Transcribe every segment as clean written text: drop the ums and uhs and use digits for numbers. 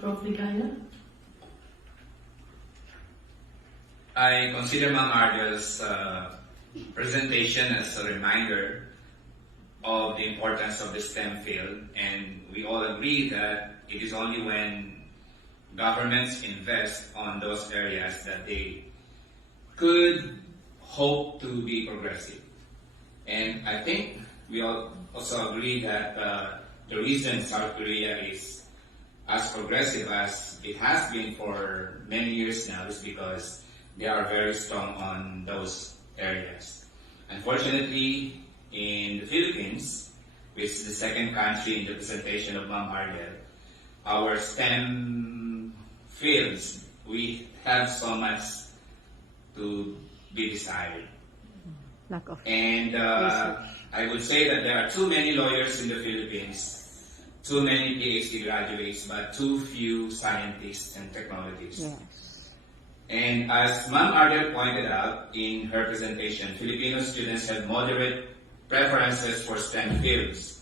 Prof. Ligaya? I consider Ma'am Argel's presentation as a reminder of the importance of the STEM field, and we all agree that it is only when governments invest on those areas that they could hope to be progressive. And I think we all also agree that the reason South Korea is as progressive as it has been for many years now is because they are very strong on those areas. Unfortunately, in the Philippines, which is the second country in the presentation of Ma'am Argel, our STEM fields, we have so much to be desired. Lack of And I would say that there are too many lawyers in the Philippines, too many PhD graduates, but too few scientists and technologists. yes. And as Ma'am Argel pointed out in her presentation, Filipino students have moderate preferences for STEM fields.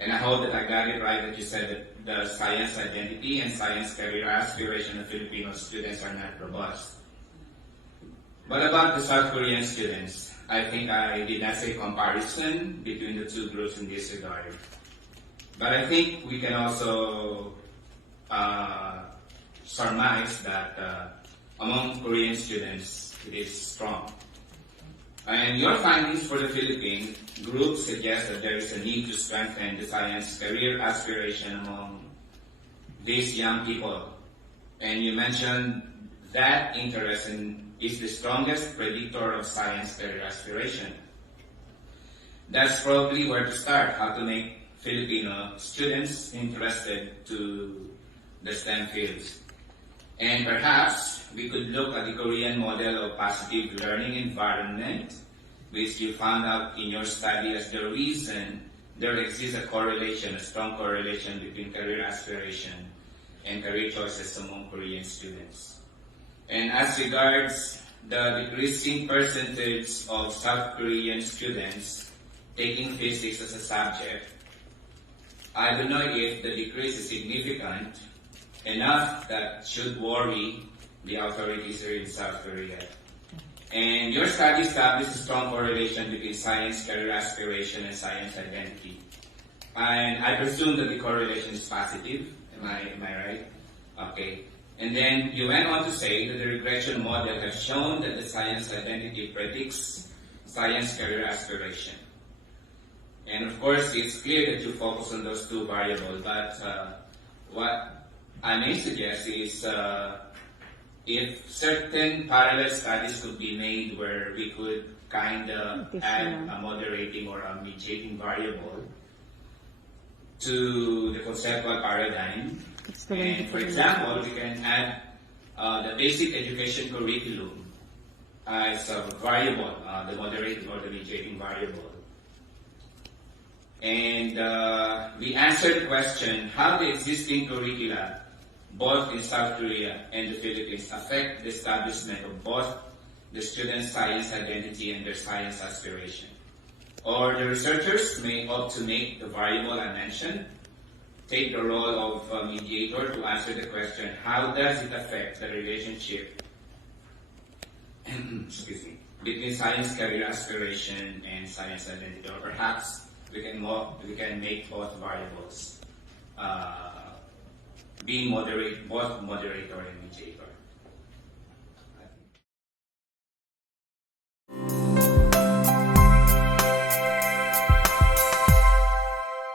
And I hope that I got it right that you said that the science identity and science career aspiration of Filipino students are not robust. But about the South Korean students, I think I did not say comparison between the two groups in this regard. But I think we can also surmise that among Korean students, it is strong. And your findings for the Philippine group suggest that there is a need to strengthen the science career aspiration among these young people. And you mentioned that interest is the strongest predictor of science career aspiration. That's probably where to start, how to make Filipino students interested to the STEM fields. And perhaps we could look at the Korean model of positive learning environment, which you found out in your study as the reason there exists a correlation, a strong correlation between career aspiration and career choices among Korean students. And as regards the decreasing percentage of South Korean students taking physics as a subject, I don't know if the decrease is significant enough that should worry the authorities here in South Korea. And your study established a strong correlation between science career aspiration and science identity. And I presume that the correlation is positive. Am I right? Okay. And then you went on to say that the regression model has shown that the science identity predicts science career aspiration. And of course, it's clear that you focus on those two variables, but what I may suggest is if certain parallel studies could be made where we could kind of add a moderating or a mediating variable to the conceptual paradigm. And for example, we can add the basic education curriculum as a variable, the moderating or the mediating variable. And we answered the question, how the existing curricula, both in South Korea and the Philippines, affect the establishment of both the student's science identity and their science aspiration. Or the researchers may opt to make the variable I mentioned take the role of a mediator to answer the question, how does it affect the relationship excuse me, between science career aspiration and science identity? Or perhaps we can make both variables being both moderator and mediator.